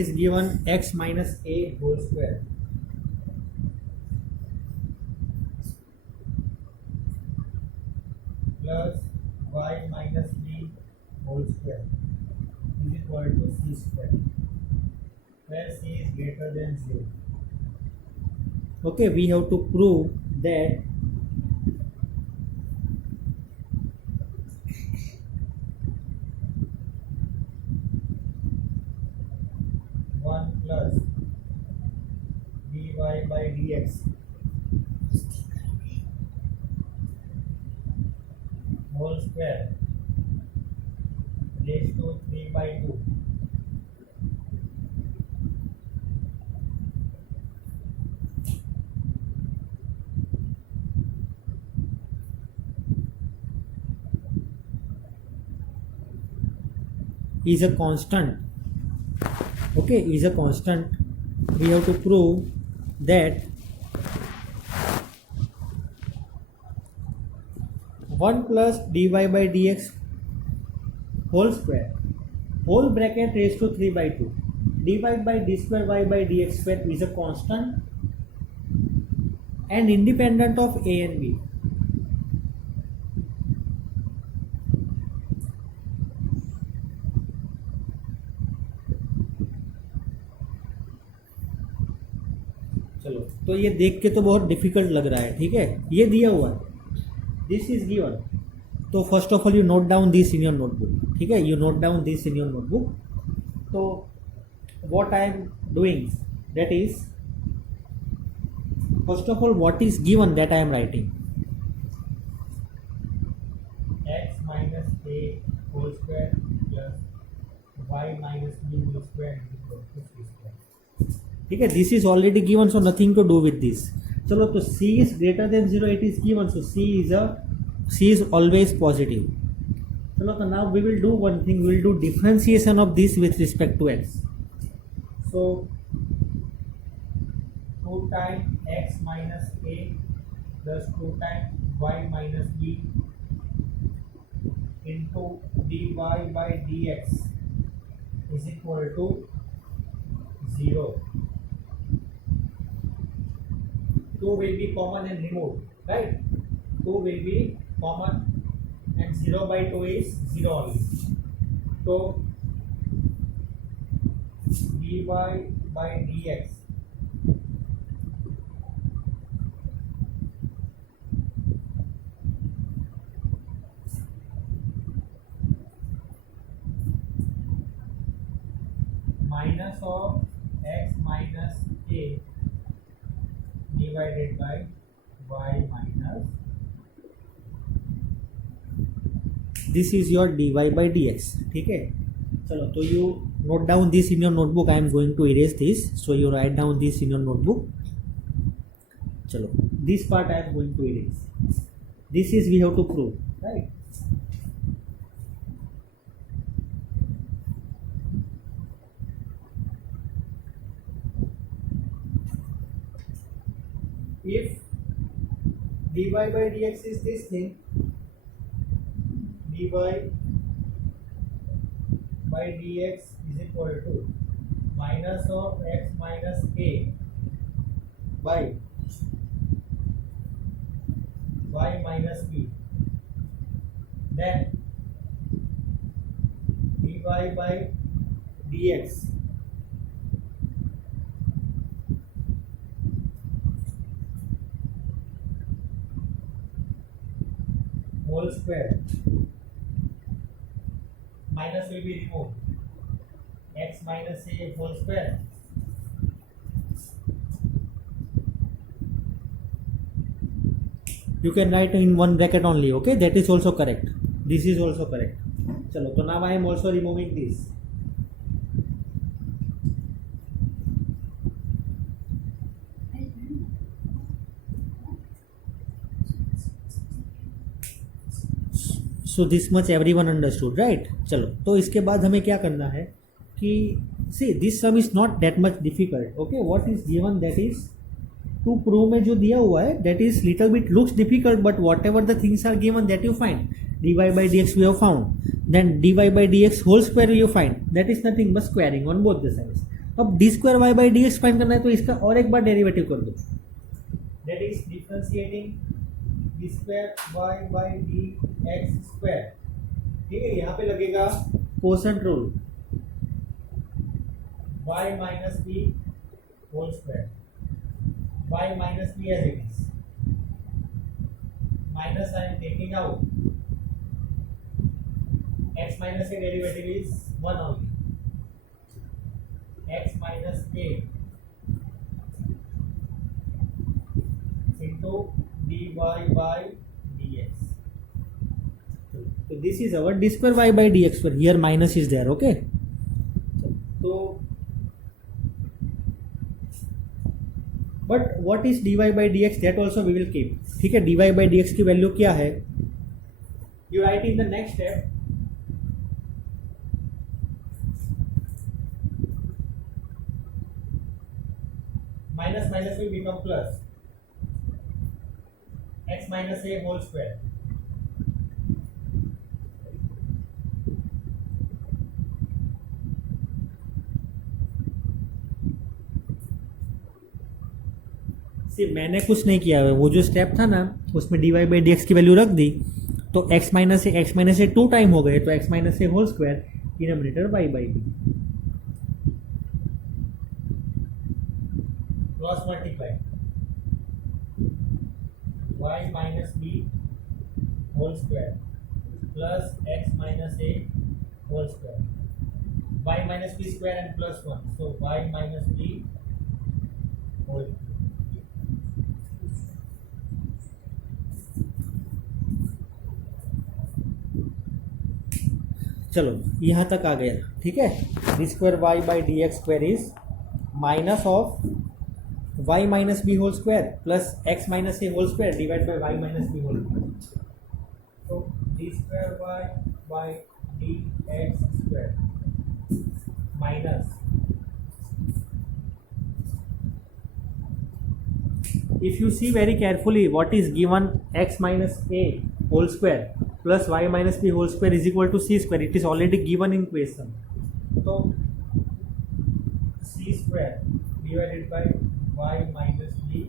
is given x minus a whole square plus y minus b whole square is equal to c square, where c is greater than 0. Okay, we have to prove that one plus dy by dx whole square raised to 3 by 2 is a constant. Okay, is a constant. We have to prove that 1 plus dy by dx whole square whole bracket raised to 3 by 2 divided by d square y by dx square is a constant and independent of a and b. चलो, तो ये देख के तो बहुत difficult लग रहा है, ठीक है, ये दिया हुआ है, दिस इज गिवन. तो first of all you note down this in your notebook, ठीक है, you note down this in your notebook. तो what I am doing, that is first of all what is given that I am writing x minus a whole square plus y minus b whole square is equal to c square. ठीक है, this is already given, so nothing to do with this. चलो, तो c is greater than 0, it is given, so c is always positive. चलो, तो now we will do one thing, we will do differentiation of this with respect to x. So 2 times x minus a plus 2 times y minus b into dy by dx is equal to 0. 2 will be common and removed, right? 2 will be common and 0 by 2 is 0 only. So dy by dx minus of x minus a divided by y minus, this is your dy by dx. ठीक है, चलो, तो you note down this in your notebook. I am going to erase this, so you write down this in your notebook. चलो, this part I am going to erase. This is we have to prove, right? If dy by dx is this thing, dy by dx is equal to minus of x minus a by y minus b, then dy by dx whole square, minus will be removed, x minus a whole square you can write in one bracket only. Okay, that is also correct, this is also correct. Chalo, so now I am also removing this. So this much everyone understood, right? चलो, तो इसके बाद हमें क्या करना है कि see this sum is not that much difficult. Okay, what is given that is to prove में जो दिया हुआ है that is little bit looks difficult, but whatever the things are given that you find. dy by dx we have found, then dy by dx whole square you find, that is nothing but squaring on both the sides. अब d square y by d x find करना है तो इसका और एक बार derivative कर दो, that is differentiating d square y by d x square. ठीक है, यहाँ पे लगेगा quotient rule y minus b whole square, y minus b as it is, minus I am taking out, x minus a derivative is 1 only, x minus a into dy by dx. So this is our d square y by dx square, here minus is there, okay? So but what is d y by d x, that also we will keep. ठीक है, d y by d x की value क्या है, you write in the next step minus minus will become plus x minus a whole square. मैंने कुछ नहीं किया है, वो जो स्टेप था ना उसमें d y by d x की वैल्यू रख दी तो एक्स माइनस ए 2 टाइम हो गए तो x minus a whole square denominator y by b cross multiply y minus b whole square plus x minus a whole square y minus b square and plus 1 so y minus b whole. चलो यहाँ तक आ गया। ठीक है, d square y by d x square is minus of y minus b whole square plus x minus a whole square divide by y minus b whole square. तो d square y by d x square minus, if you see very carefully what is given, x minus a whole square plus y minus b whole square is equal to c square, it is already given in question. So c square divided by y minus b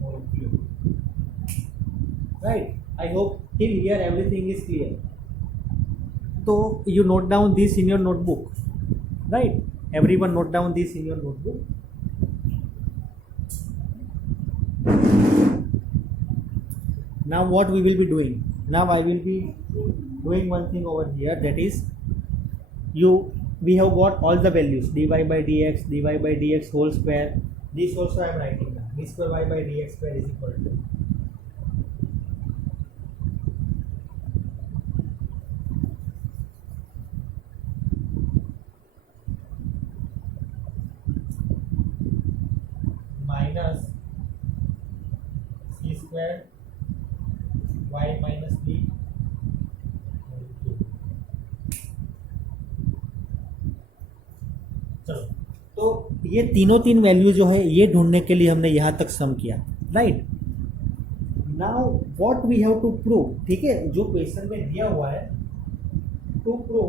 whole cube, right? I hope till here everything is clear. So you note down this in your notebook, right? Everyone note down this in your notebook. Now what we will be doing? Now I will be doing one thing over here, that is we have got all the values dy by dx, dy by dx whole square. This also I am writing now. D square y by dx square is equal to minus c square y minus b whole cube। चलो, तो ये तीन value जो है ये ढूंढने के लिए हमने यहाँ तक सम किया, right? Now what we have to prove, ठीक है, जो क्वेश्चन में दिया हुआ है, to prove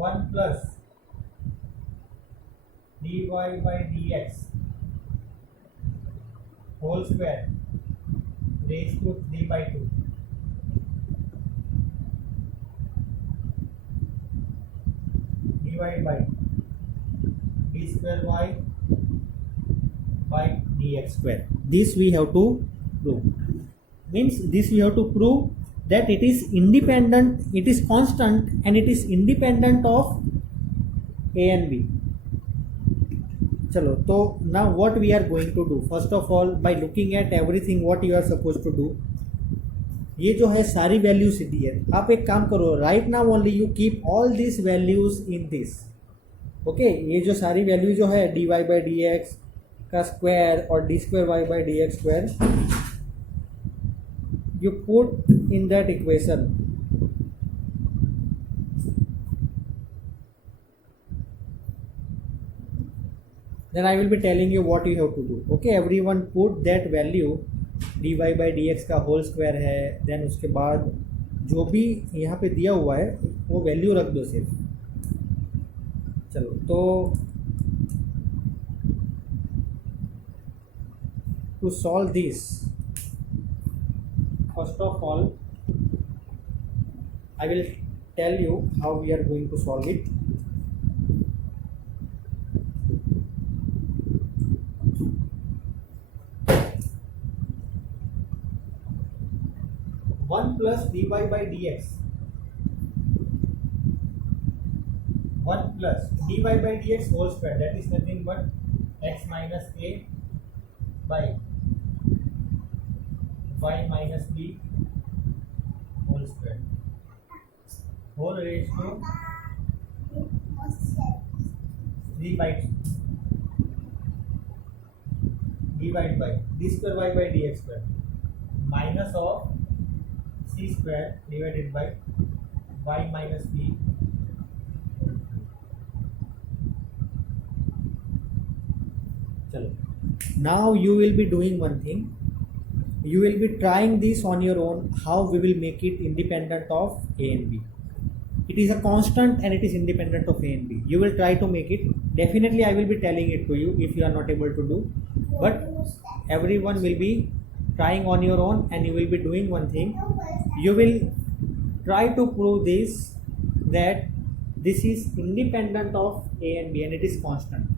1 plus dy by dx whole square raised to 3 by 2 divided by d square y by dx square. This we have to prove. Means this we have to prove that it is independent, it is constant and it is independent of a and b. चलो, तो now what we are going to do, first of all by looking at everything what you are supposed to do, ये जो है सारी values दी है, आप एक काम करो, right now only you keep all this values in this, okay? ये जो सारी वैल्यू जो है d y by d x का स्क्वायर और d square y by d x square, you put in that equation. Then I will be telling you what you have to do. Okay, everyone put that value dy by dx का whole square है, then उसके बाद जो भी यहाँ पे दिया हुआ है वो वैल्यू रख दो सिर्फ। चलो तो to solve this, first of all I will tell you how we are going to solve it. One plus dy by dx, 1 plus dy by dx whole square, that is nothing but x minus a by y minus b whole square, whole raised to 3 by 2 divided by d square y by dx square minus of c square divided by y minus b. Chalo. Now you will be doing one thing. You will be trying this on your own, how we will make it independent of a and b. It is a constant and it is independent of a and b. You will try to make it. Definitely I will be telling it to you if you are not able to do. But everyone will be trying on your own, and you will be doing one thing. You will try to prove this, that this is independent of a and b and it is constant.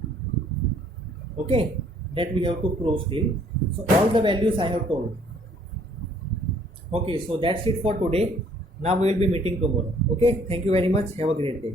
Okay, that we have to prove still. So all the values I have told. Okay, so that's it for today. Now we will be meeting tomorrow. Okay, thank you very much. Have a great day.